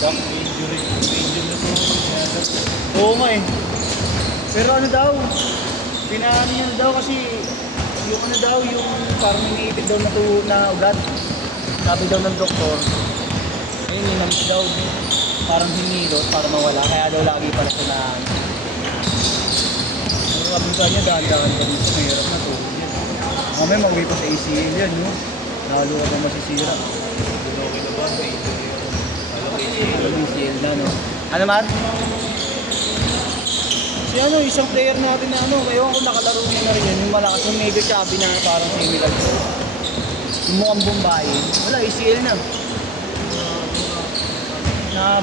Doc? Injury na po. Oo nga eh. Pero ano daw, pinaano niya daw kasi yung ano daw, yung parang iniipit daw na ugat. Sabi daw ng doktor, eh ninamit daw, parang hinilot para mawala, kaya daw lagi pala ito na sabi ka niya, dahan-dahan ka dito, mahirap na to. Mamaya mauwi pa sa ACL yan, no? Lalo ka daw masisira. Okay na ba? May injury ako. Alam ACL na, no? Ano, Mar? Si ano, isang player natin na ano, ewan ko nakalaro niya na rin yun, yung malakas, yung mega chubby na parang similar. Yung mukhang Bombay, wala, ACL na.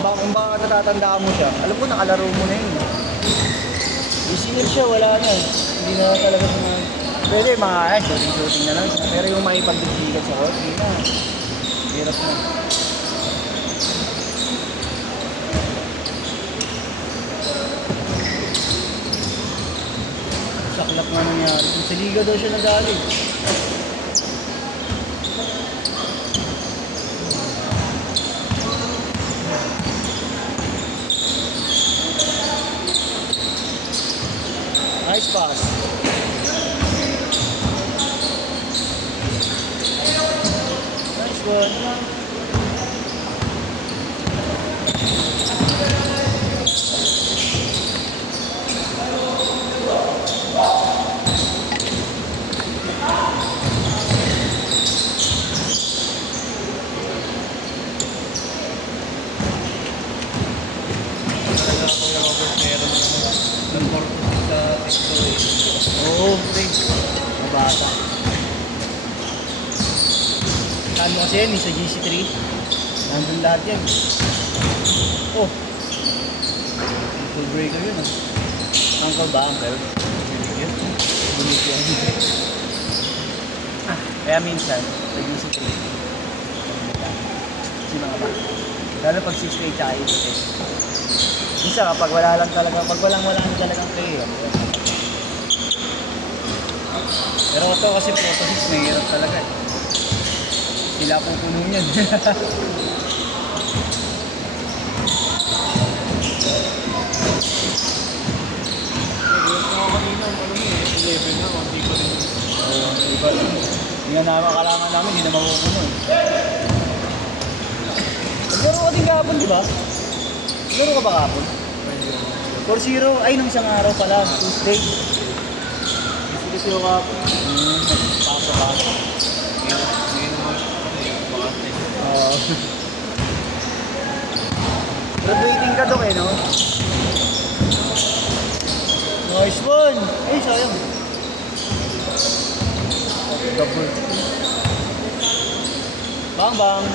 Kung baka natatandaan mo siya, alam ko nakalaro mo na yun. ACL siya, wala na eh. Hindi na talaga siya pwede mga shooting na lang siya. Pero yung makipagdugsigan sa court, hindi na. Hirap na. Saklap nga nangyari. Sa liga daw siya nagali. Nice pass. Nice one. Oo, pre. Mabata. Saan mo kasi yan? Sa GC3. Nandun lahat yan. Oh. Full breaker yun ah. Uncle ba? Uncle? Bunit yan. Kaya minsan, sa GC3. Sino ka ba? Lalo pag 6K tsaka 8K. Minsan kapag wala lang talaga, pag wala na talagang player. Pero ito kasi Proto 6, mahirap talaga eh. Sila pupuno niyan. Hindi nga naman kailangan namin, hindi na makukuno eh. Naglaro ka din kahapon, di ba? Naglaro ka ba kahapon? 4-0, ay nung isang araw pala, Tuesday. Kasi yung kapon. Pasok. Ngayon naman, bakante. Oo. Graduating ka doon eh, no? Nice one! Eh, sayang. Double. Bang!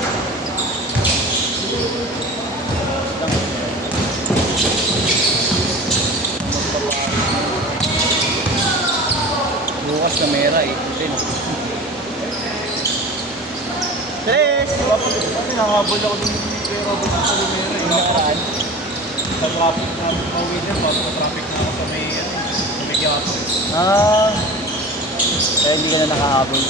Bukas kamera eh. Tres! Kasi nakabol ako din kay Robert sa Lumera. Yung nakaraan. Sa traffic na pauwi niya, sa traffic na ako sa may Quiapo. Kaya hindi ka na nakahabol.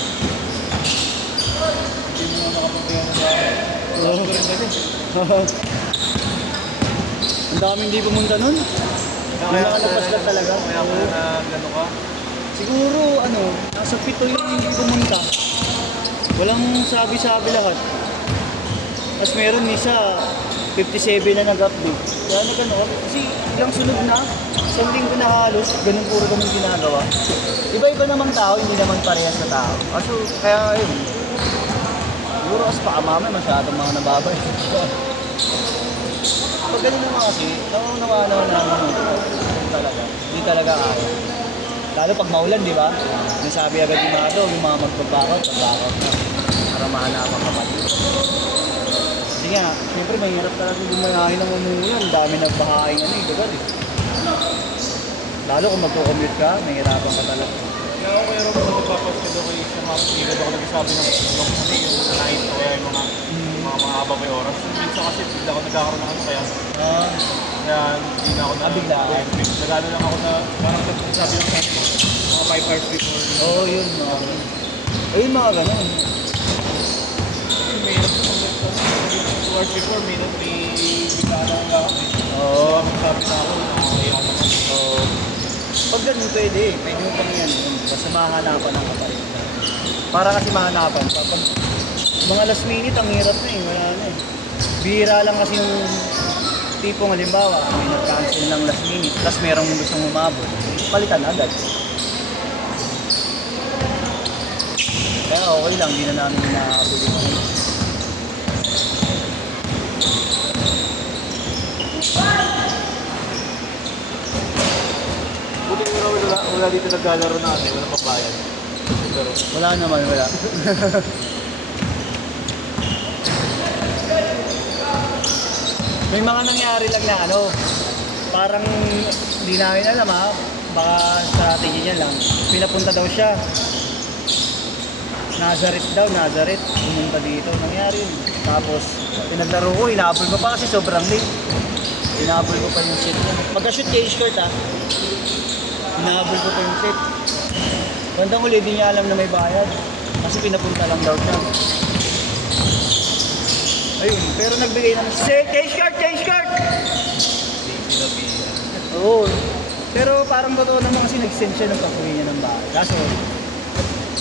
Hindi mo na nakapagpera sa akin. Wala ko rin kasi. Ang daming hindi pumunta nun. Wala ka napaskat talaga. Kaya ako na gano'n ka. Siguro, nasa 7 yung hindi pumunta. Walang sabi-sabi lahat. Tapos meron isa, 57 na nag-update. Kaya nag-ano, kasi ilang sunod na, isang linggo na halos, puro ganun ginagawa. Iba-iba namang tao, hindi naman parehas na tao. Kaso, kaya yun. Siguro kasi baka mamay masyadong mga nababay. Pag ganun naman kasi, naman namin talaga. Hindi talaga kaya. Lalo pag maulan, di ba? Nasabi agad yung mga yung mga magbabakot na. Para mahanapan ka pati. Kasi nga, siyempre mahirap talaga gumayahin ng umulan. Dami nagbahaing diba? Lalo kung magko-commute ka, mahirapan ka talaga. Kaya ako kaya Robert, nagpapaskat ako yung sa mga pagkigad ako nagsasabi ng tulong kasi yung night o kaya yung mga mahaba may oras. Minsan kasi bigla ako nagkakaroon ng kaya hindi na ako biglaan. Nagano lang ako na parang nagsasabi ng mga 5 hours before. Oo, yun. Ayun mga ganun. Kasi mahirap na 2 hours before, may bigla na lang ako. Oo. Sabi na ako, nakakaya naman. Oo. Pag ganun pwede, pwede mo pang yan. Basta mahanapan ng kapalit. Para kasi mahanapan. Pag mga last minute, ang hirap na eh. Wala na eh. Bihira lang kasi yung tipong halimbawa, may nag-cancel ng last minute, tapos merong gustong umabot. Palitan agad. Kaya okay lang, hindi na namin nakabili. Buti nga wala dito naglalaro natin, wala papayan. Pero, Wala naman, wala. May mga nangyari lang na ano, parang hindi namin alam ha, baka strategy niya lang. Pinapunta daw siya. Nazareth daw, Nazareth. Pumunta dito, nangyari yun. Tapos, pinaglaro ko, inaabol ko pa kasi sobrang late. Inaabol ko pa yung set niya. Magka-shoot kay Ishkort ha. Inaabol ko pa yung set. Bandang huli, di niya alam na may bayad. Kasi pinapunta lang daw siya. Ayun, pero nagbigay ng change card! Oo. Pero parang totoo naman kasi nag-send siya ng kakuwi niya ng bahay. Kaso,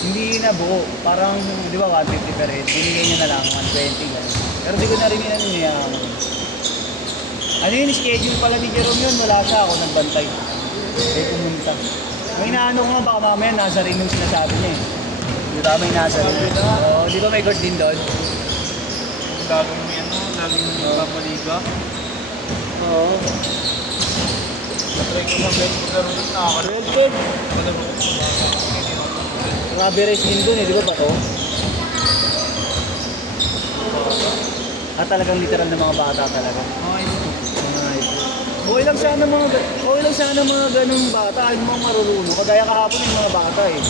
hindi na buo. Parang, di ba, 150 per head. Binigay niya na lang, 120 ganun. Pero di ko na rin niya. Ano yun, schedule pala ni Jerome yun. Wala siya, ako nagbantay. Eh, pumunta. May inaano ko nga, baka mamaya nasa rin yung sinasabi niya eh. Di ba, may nasa rin. Oo, di ba may court din doon? laging may ano, laging may papaliga. Oo. Natry ko sa best ko pero doon nakakaroon. Well, Rubber race din doon eh, di ba ba to? Talagang literal na mga bata talaga. Okay lang sana mga ganung bata, yung mga marurunong. Kagaya kahapon yung mga bata eh.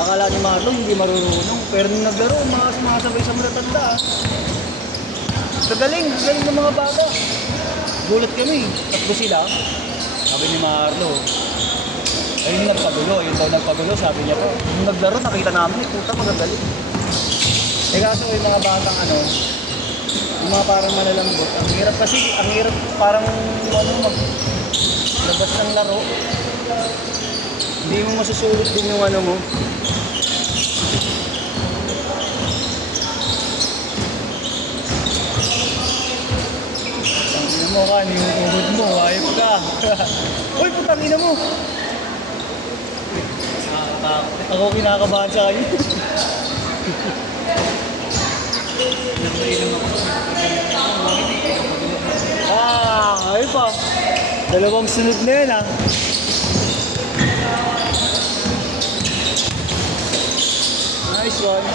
Akala ni Marlon hindi marurunong, pero nung naglaro, sumasabay sa matatanda. Gagaling ng mga bata. Gulat kami, tatlo sila. Sabi ni Marlo, ayun yung nagpagulo, sabi niya po. Nung naglaro, nakita namin, puta magagaling. Kaso yung mga batang yung mga parang malalambot. Ang hirap parang maglabas ng laro. Hindi mo masusulit din yung mo. Ang ina mo ka, yung tuhod mo, ayop ka. Uy, putang ina mo! Ako kinakabahan sa kanya. Ayun pa. Dalawang sunod na yun Nice one.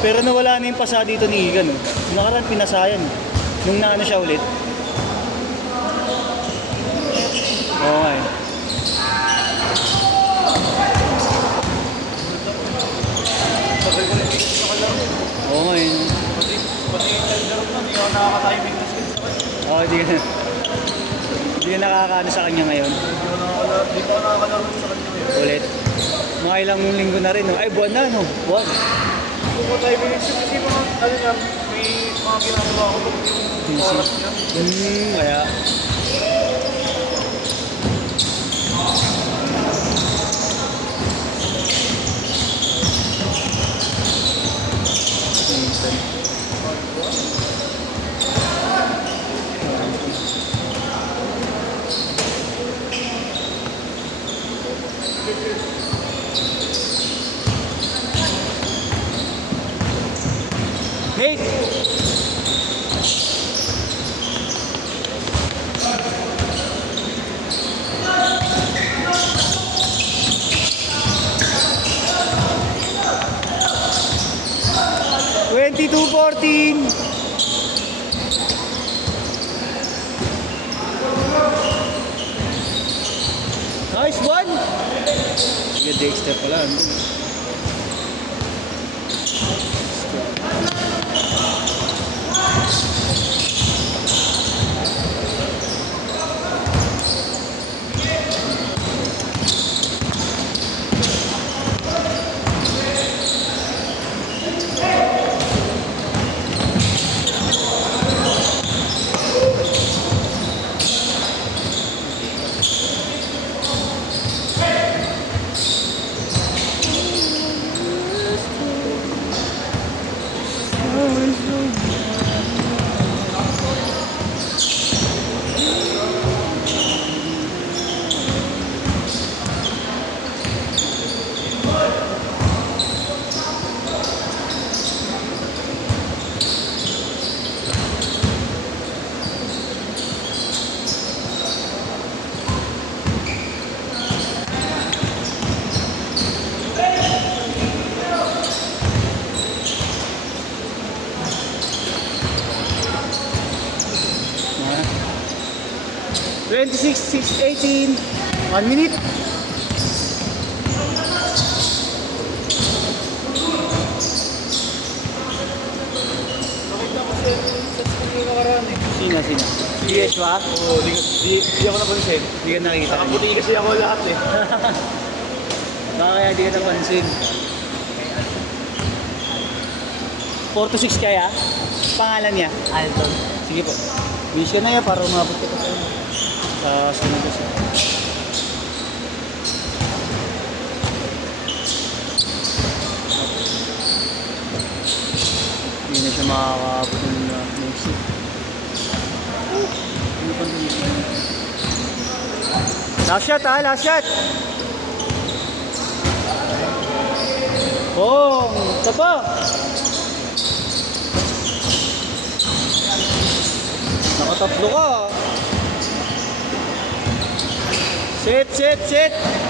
Pero nawala na yung pasa dito ni Igan. Nakaraan pinasayan. Nung naano siya ulit. Oo nga eh. Oo nga eh. Pati yung laro na, hindi ako nakaka-timing na skills sa kanya. Oo, hindi ka nakakaano sa kanya ngayon. Hindi ko nakakalaro sa kanya ngayon. Ulit. Mga ilang linggo na rin. Ay, buwan na, no? Buwan. Kung ko timing na skills, kasi ano niya, may mga ginagawa ko pag yung oras niya. Kaya. Nate! $22.14. Nice one! Sige, Dexter pala. 26, 6, 18. 1 minute. Nakita ko siya sa school yung nakaraan eh. Sino? Yes ba? Oo, di ako napansin. Hindi ka nakikita. Nakaputi kasi ako lahat eh. Baka kaya di ka napansin. 4 to 6 kaya? Pangalan niya? Alton. Sige po. Wish ka na yan para umabot ka pa sa sunod kasi. Hindi na siya makakaabot ng next week. Ano pa ito? Last shot ha, last shot! Oh, tapa! Nakatatlo ka. Set, set, set.